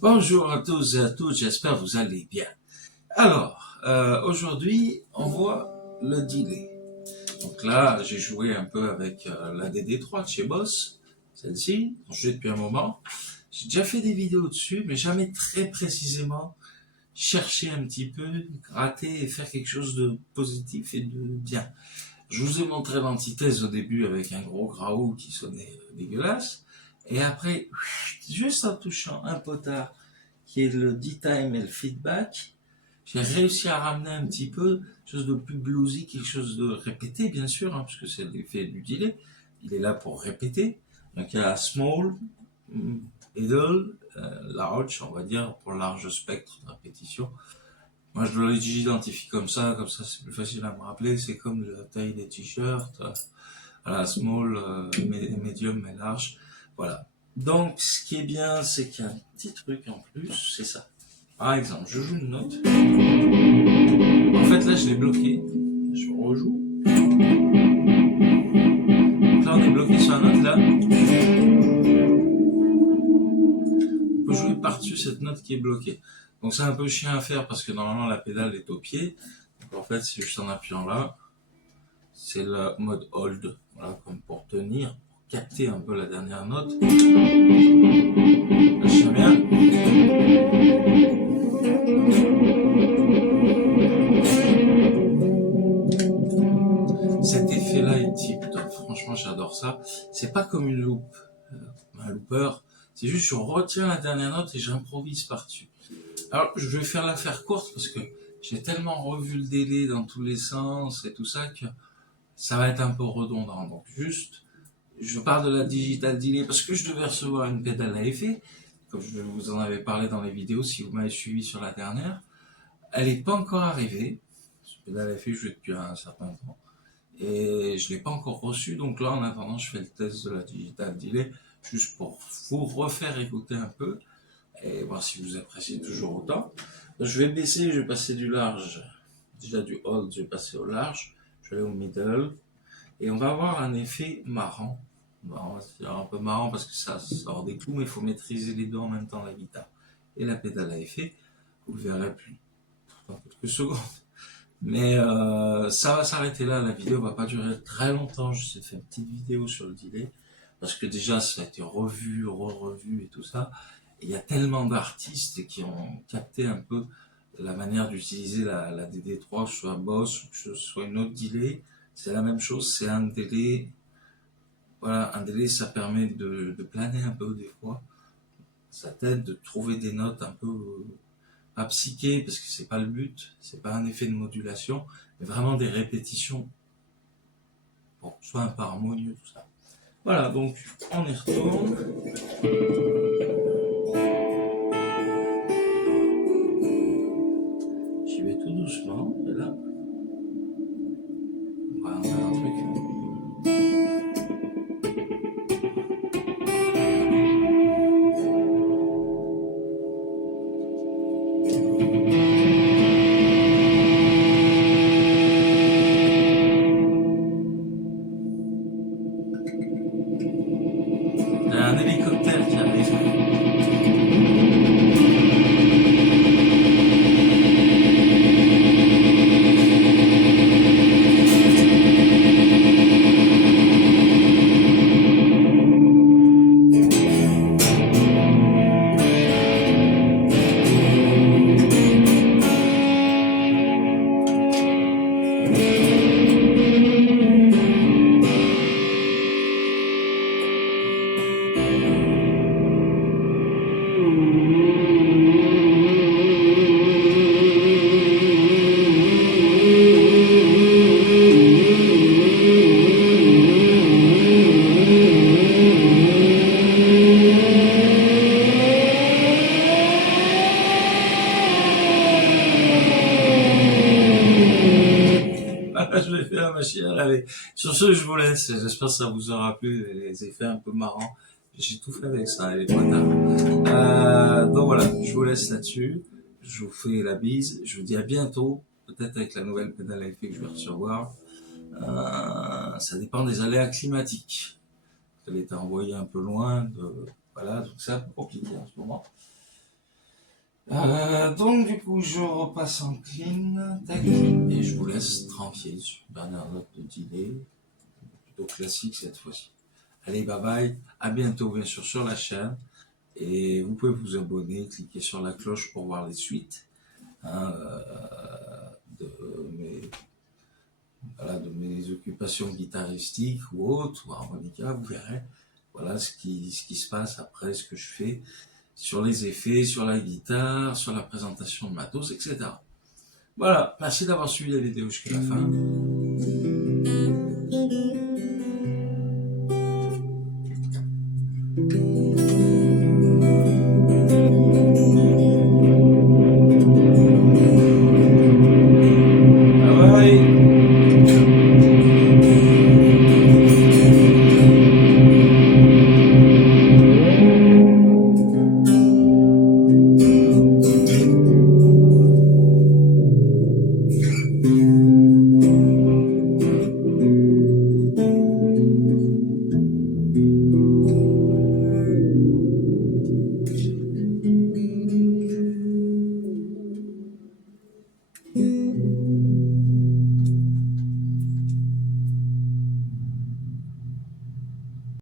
Bonjour à tous et à toutes, j'espère que vous allez bien. Alors, aujourd'hui, on voit le delay. Donc là, j'ai joué un peu avec la DD3 de chez Boss, celle-ci, je joue depuis un moment. J'ai déjà fait des vidéos dessus, mais jamais très précisément cherché un petit peu, gratter et faire quelque chose de positif et de bien. Je vous ai montré l'antithèse au début avec un gros graou qui sonnait dégueulasse. Et après, juste en touchant un potard, qui est le D-time et le feedback, j'ai réussi à ramener un petit peu quelque chose de plus bluesy, quelque chose de répété, bien sûr, hein, parce que c'est l'effet du delay. Il est là pour répéter. Donc il y a small, middle, large, on va dire, pour large spectre de répétition. Moi, je l'identifie comme ça c'est plus facile à me rappeler. C'est comme la taille des t-shirts, voilà, small, medium et large. Voilà. Donc, ce qui est bien, c'est qu'il y a un petit truc en plus, c'est ça. Par exemple, je joue une note. En fait, là, je l'ai bloqué. Je rejoue. Donc là, on est bloqué sur la note, là. On peut jouer par-dessus cette note qui est bloquée. Donc, c'est un peu chiant à faire parce que normalement, la pédale est au pied. Donc, en fait, c'est juste en appuyant là. C'est le mode hold. Voilà, comme pour tenir. Capter un peu la dernière note. Là, je sais bien. Cet effet-là est tip top. Franchement, j'adore ça. C'est pas comme une loupe, un looper. C'est juste je retiens la dernière note et j'improvise par-dessus. Alors, je vais faire l'affaire courte parce que j'ai tellement revu le délai dans tous les sens et tout ça que ça va être un peu redondant. Donc, juste, je parle de la digital delay parce que je devais recevoir une pédale à effet, comme je vous en avais parlé dans les vidéos si vous m'avez suivi sur la dernière. Elle n'est pas encore arrivée. Cette pédale à effet, je l'ai depuis un certain temps. Et je ne l'ai pas encore reçue. Donc là, en attendant, je fais le test de la digital delay juste pour vous refaire écouter un peu et voir si vous appréciez toujours autant. Donc, je vais baisser, je vais passer du large. Déjà du hold, je vais passer au large. Je vais aller au middle. Et on va avoir un effet marrant. Bon, c'est un peu marrant parce que ça sort des clous, mais il faut maîtriser les deux en même temps, la guitare et la pédale à effet. Vous le verrez plus dans quelques secondes. Mais ça va s'arrêter là, la vidéo va pas durer très longtemps. J'essaie de faire une petite vidéo sur le delay parce que déjà ça a été revu, revu et tout ça. Et il y a tellement d'artistes qui ont capté un peu la manière d'utiliser la DD3, que ce soit Boss ou que ce soit une autre delay. C'est la même chose, c'est un délai. Voilà, un délai, ça permet de planer un peu des fois. Ça t'aide de trouver des notes un peu pas psyché, parce que c'est pas le but, c'est pas un effet de modulation, mais vraiment des répétitions pour que ce soit un peu harmonieux, tout ça. Voilà, donc on y retourne. J'y vais tout doucement, et là, on va faire un truc. Il y a un hélicoptère qui arrive. Je vais faire la machine à laver. Sur ce, je vous laisse. J'espère que ça vous aura plu, les effets un peu marrants. J'ai tout fait avec ça, il est pas tard. Donc voilà, je vous laisse là-dessus. Je vous fais la bise. Je vous dis à bientôt. Peut-être avec la nouvelle pédale à effet que je vais recevoir. Ça dépend des aléas climatiques. Elle est envoyée un peu loin. Voilà, donc c'est un peu compliqué en ce moment. Donc du coup, je repasse en clean. Tac, et je vous laisse tranquille sur une dernière note de dîner. Plutôt classique cette fois-ci. Allez, bye bye. À bientôt, bien sûr, sur la chaîne. Et vous pouvez vous abonner, cliquer sur la cloche pour voir les suites de mes occupations guitaristiques ou autres, ou harmonica, vous verrez. Voilà ce qui se passe après, ce que je fais sur les effets, sur la guitare, sur la présentation de matos, etc. Voilà, merci d'avoir suivi la vidéo jusqu'à la fin. Bye bye.